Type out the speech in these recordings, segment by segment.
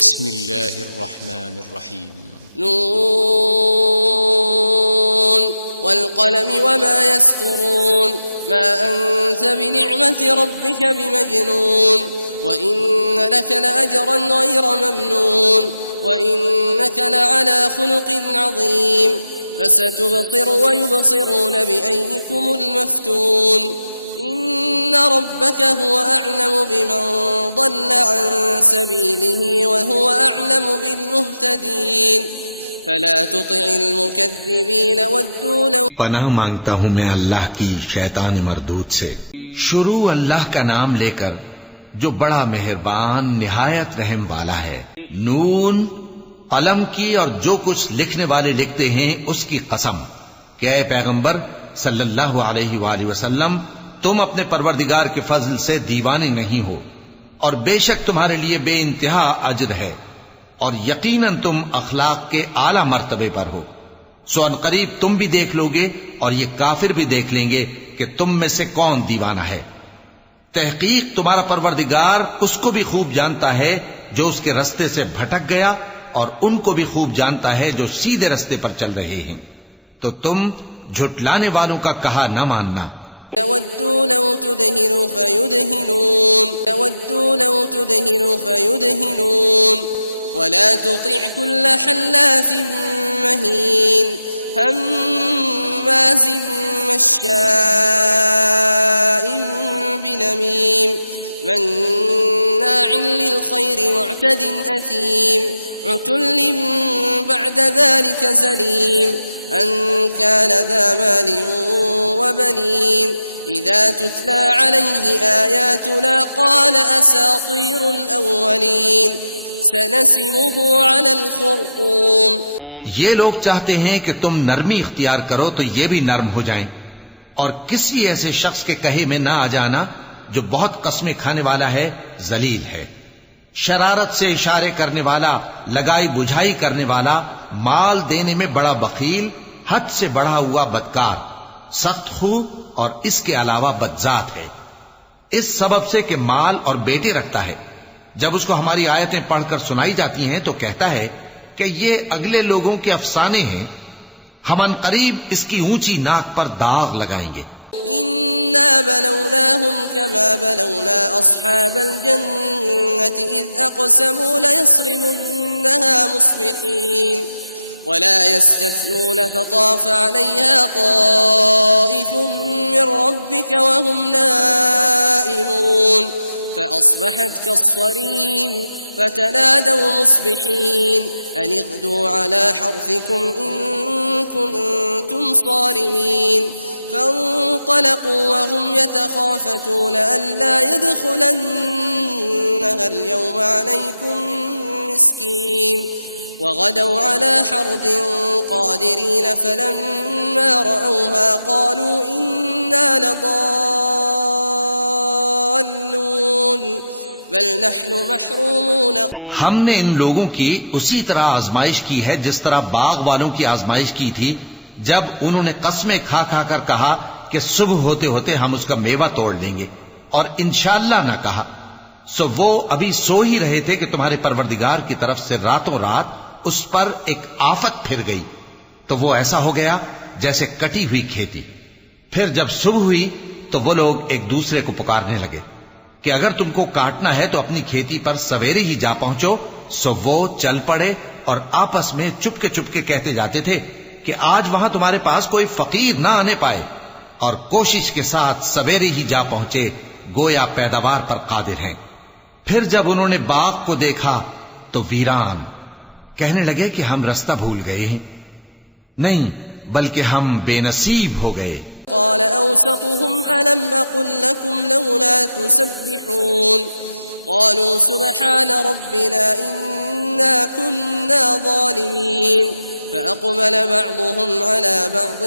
बिस्मिल्लाहिर्रहमानिर्रहीम। नून वल्क़लम वमा यस्तुरून मा अन्त बिनिअमति रब्बिक बिमजनून व इन्न लक लअजरन गैर ममनून व इन्नक लअला खुलुक़िन अज़ीम फसतुबसिर व युबसिरून बिअय्यिकुमुल मफ्तून إن ربك هو أعلم بمن ضل عن سبيله وهو أعلم بالمهتدين فلا تطع المكذبين ودوا لو पनाह मांगता हूँ मैं अल्लाह की शैतान मरदूद से। शुरू अल्लाह का नाम लेकर जो बड़ा मेहरबान निहायत रहम वाला है। नून कलम की और जो कुछ लिखने वाले लिखते हैं उसकी कसम कि ऐ पैगंबर सल्लल्लाहु अलैहि वसल्लम तुम अपने परवरदिगार के फजल से दीवाने नहीं हो और बेशक तुम्हारे लिए बेइंतहा अजर है और यकीनन तुम अखलाक के आला मर्तबे पर हो। सो अनकरीब तुम भी देख लोगे और ये काफिर भी देख लेंगे कि तुम में से कौन दीवाना है। तहकीक तुम्हारा परवरदिगार उसको भी खूब जानता है जो उसके रास्ते से भटक गया और उनको भी खूब जानता है जो सीधे रास्ते पर चल रहे हैं। तो तुम झुटलाने वालों का कहा न मानना। ودوا لو تدهن فيدهنون ولا تطع كل حلاف مهين هماز مشاء بنميم مناع للخير معتد أثيم عتل بعد ذلك زليم أن كان ذا مال وبنين إذا تتلى عليه آياتنا قال أساطير الأولين سنسمه على الخرطوم। ये लोग चाहते हैं कि तुम नरमी इख्तियार करो तो ये भी नर्म हो जाएं और किसी ऐसे शख्स के कहे में ना आ जाना जो बहुत कस्में खाने वाला है, जलील है, शरारत से इशारे करने वाला, लगाई बुझाई करने वाला, माल देने में बड़ा बखील, हद से बढ़ा हुआ बदकार, सख्त खू और इसके अलावा बदजात है। इस सबब से कि माल और बेटे रखता है। जब उसको हमारी आयतें पढ़कर सुनाई जाती हैं तो कहता है कि ये अगले लोगों के अफसाने हैं, हम अनकरीब इसकी ऊंची नाक पर दाग लगाएंगे। इन्ना बलौनाहुम कमा बलौना अस्हाबल जन्नति इज़ अक़समू लयस्रिमुन्नहा मुस्बिहीन वला यस्तथनून फताफ़ अलैहा ताइफ़ुम मिन रब्बिक वहुम नाइमून فأصبحت كالصريم فتنادوا مصبحين أن اغدوا على حرثكم إن كنتم صارمين فانطلقوا وهم يتخافتون ألا يدخلنها اليوم عليكم مسكين وغدوا على حرد قادرين فلما رأوها قالوا إنا لضالون बल नहनु महरूमून। हमने इन लोगों की उसी तरह आजमाइश की है जिस तरह बाग वालों की आजमाइश की थी जब उन्होंने कस्में खा खा कर कहा कि सुबह होते होते हम उसका मेवा तोड़ लेंगे और इंशाअल्लाह न कहा। सो वो अभी सो ही रहे थे कि तुम्हारे परवरदिगार की तरफ से रातों रात उस पर एक आफत फिर गई तो वो ऐसा हो गया जैसे कटी हुई खेती। फिर जब सुबह हुई तो वो लोग एक दूसरे को पुकारने लगे कि अगर तुमको काटना है तो अपनी खेती पर सवेरे ही जा पहुंचो। सो वो चल पड़े और आपस में चुपके चुपके कहते जाते थे कि आज वहां तुम्हारे पास कोई फकीर ना आने पाए, और कोशिश के साथ सवेरे ही जा पहुंचे गोया पैदावार पर कादिर हैं। फिर जब उन्होंने बाग को देखा तो वीरान कहने लगे कि हम रास्ता भूल गए हैं, नहीं बल्कि हम बेनसीब हो गए। قال أوسطهم ألم أقل لكم لولا تسبحون قالوا سبحان ربنا إنا كنا ظالمين فأقبل بعضهم على بعض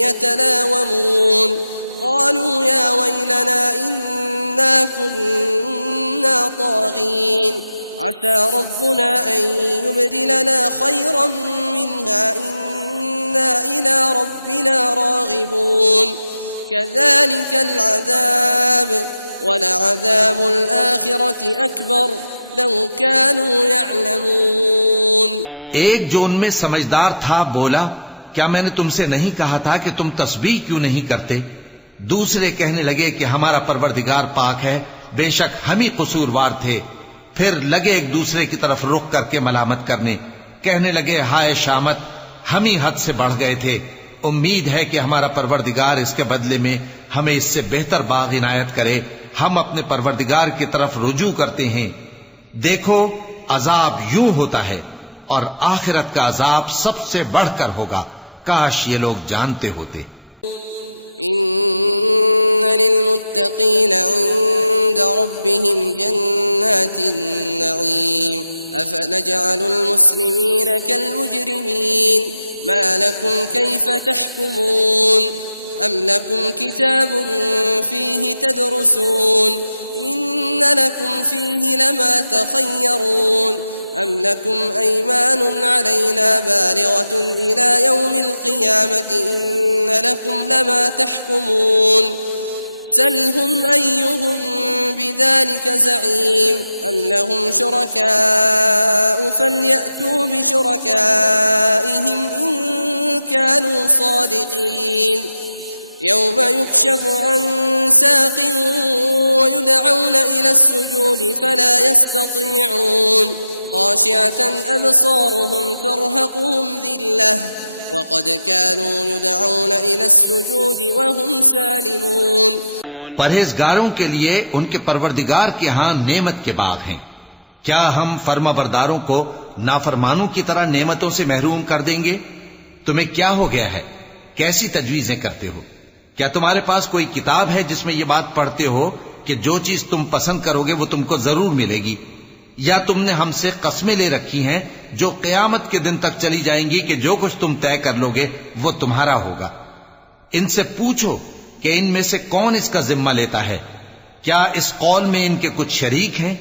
يتلاومون قالوا يا ويلنا إنا كنا طاغين عسى ربنا أن يبدلنا خيرا منها إنا إلى ربنا راغبون كذلك العذاب ولعذاب الآخرة أكبر لو كانوا يعلمون। एक जो उनमें समझदार था बोला, क्या मैंने तुमसे नहीं कहा था कि तुम तस्बीह क्यों नहीं करते? दूसरे कहने लगे कि हमारा परवरदिगार पाक है, बेशक हम ही कसूरवार थे। फिर लगे एक दूसरे की तरफ रुख करके मलामत करने, कहने लगे हाय शामत, हम ही हद से बढ़ गए थे। उम्मीद है कि हमारा परवरदिगार इसके बदले में हमें इससे बेहतर बाग इनायत करे। हम अपने परवरदिगार की तरफ रुजू करते हैं। देखो अजाब यूं होता है और आखिरत का अजाब सबसे बढ़कर होगा। काश ये लोग जानते होते। इन्न लिल्मुत्तकीन इंद रब्बिहिम जन्नातिन नईम अफनजअलुल मुस्लिमीन कल मुजरिमीन मा लकुम कैफ तहकुमून अम लकुम किताबुन फीहि तदरुसून इन्न लकुम फीहि लमा तखय्यरून अम लकुम अयमान अलैना बालिगतुन इला यौमिल क़ियामति इन्न लकुम लमा तहकुमून सलहुम अय्युहुम बिज़ालिका ज़ईम अम लहुम शुरकाउ फल्यअतू बिशुरकाइहिम इन कानू सादिक़ीन यौम युक्शफ़ु अन साक़िन वयुदअऊन इला अस्सुजूद फला यस्ततीऊन ख़ाशिअतन अबसारुहुम तर्हक़ुहुम ज़िल्लह वक़द कानू युदअऊन इला अस्सुजूद वहुम सालिमून। परहेजगारों के लिए उनके परवरदिगार के यहां नेमत के बाग हैं। क्या हम फर्माबरदारों को नाफरमानों की तरह नेमतों से महरूम कर देंगे? तुम्हें क्या हो गया है? कैसी तजवीजें करते हो? क्या तुम्हारे पास कोई किताब है जिसमें यह बात पढ़ते हो कि जो चीज तुम पसंद करोगे वो तुमको जरूर मिलेगी? या तुमने हमसे कस्में ले रखी हैं जो क़यामत के दिन तक चली जाएंगी कि जो कुछ तुम तय कर लोगे वो तुम्हारा होगा? इनसे पूछो कि इनमें से कौन इसका जिम्मा लेता है। क्या इस कौल में इनके कुछ शरीक हैं?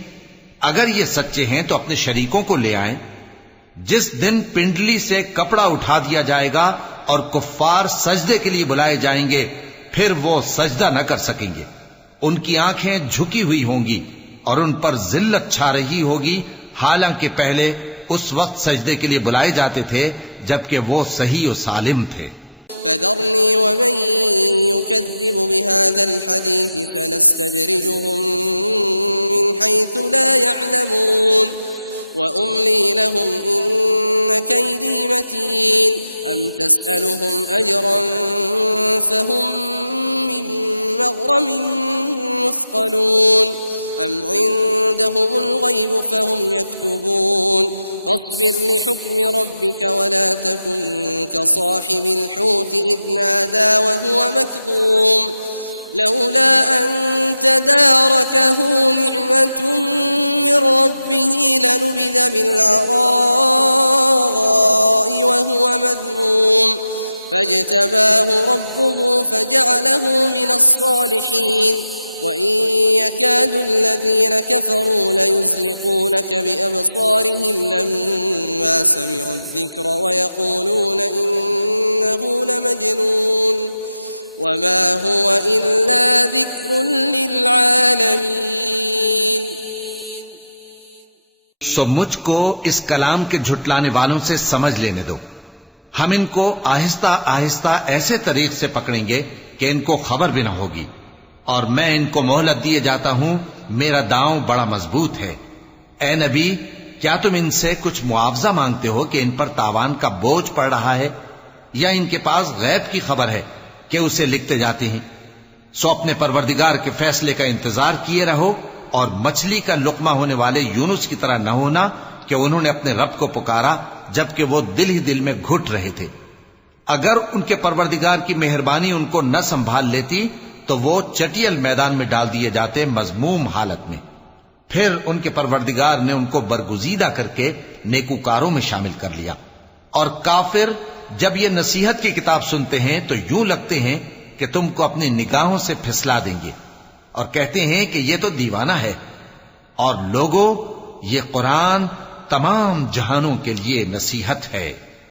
अगर ये सच्चे हैं तो अपने शरीकों को ले आएं। जिस दिन पिंडली से कपड़ा उठा दिया जाएगा और कुफ्फार सजदे के लिए बुलाए जाएंगे, फिर वो सजदा न कर सकेंगे। उनकी आंखें झुकी हुई होंगी और उन पर जिल्लत छा रही होगी, हालांकि पहले उस वक्त सजदे के लिए बुलाए जाते थे जबकि वो सही और सालिम थे। फदरनी वमन युकज़्ज़िबु बिहाज़ल हदीस सनस्तदरिजुहुम मिन हैसु ला यअलमून व उम्ली लहुम इन्न कैदी मतीन अम तस्अलुहुम अजरन फहुम मिन मग़रमिन मुस्क़लून अम इंदहुमुल ग़ैब फहुम यक्तुबून فاصبر لحكم ربك ولا تكن كصاحب الحوت إذ نادى وهو مكظوم لولا أن تداركه نعمة من ربه لنبذ بالعراء وهو مذموم فاجتباه ربه فجعله من الصالحين وإن يكاد الذين كفروا ليزلقونك بأبصارهم لما سمعوا الذكر ويقولون إنه لمجنون وما هو إلا ذكر للعالمين। सो मुझको इस कलाम के झुटलाने वालों से समझ लेने दो। हम इनको आहिस्ता आहिस्ता ऐसे तरीक से पकड़ेंगे कि इनको खबर भी ना होगी, और मैं इनको मोहलत दिए जाता हूं। मेरा दांव बड़ा मजबूत है। ए नबी, क्या तुम इनसे कुछ मुआवजा मांगते हो कि इन पर तावान का बोझ पड़ रहा है, या इनके पास गैब की खबर है कि उसे लिखते जाते हैं? सो अपने परवरदिगार के फैसले का इंतजार किए रहो और मछली का लुकमा होने वाले यूनुस की तरह न होना कि उन्होंने अपने रब को पुकारा जबकि वो दिल ही दिल में घुट रहे थे। अगर उनके परवरदिगार की मेहरबानी उनको न संभाल लेती तो वो चटियल मैदान में डाल दिए जाते मजमूम हालत में। फिर उनके परवरदिगार ने उनको बरगुजीदा करके नेकूकारों में शामिल कर लिया। और काफिर जब ये नसीहत की किताब सुनते हैं तो यूं लगते हैं कि तुमको अपनी निगाहों से फिसला देंगे और कहते हैं कि ये तो दीवाना है। और लोगों, ये कुरान तमाम जहानों के लिए नसीहत है।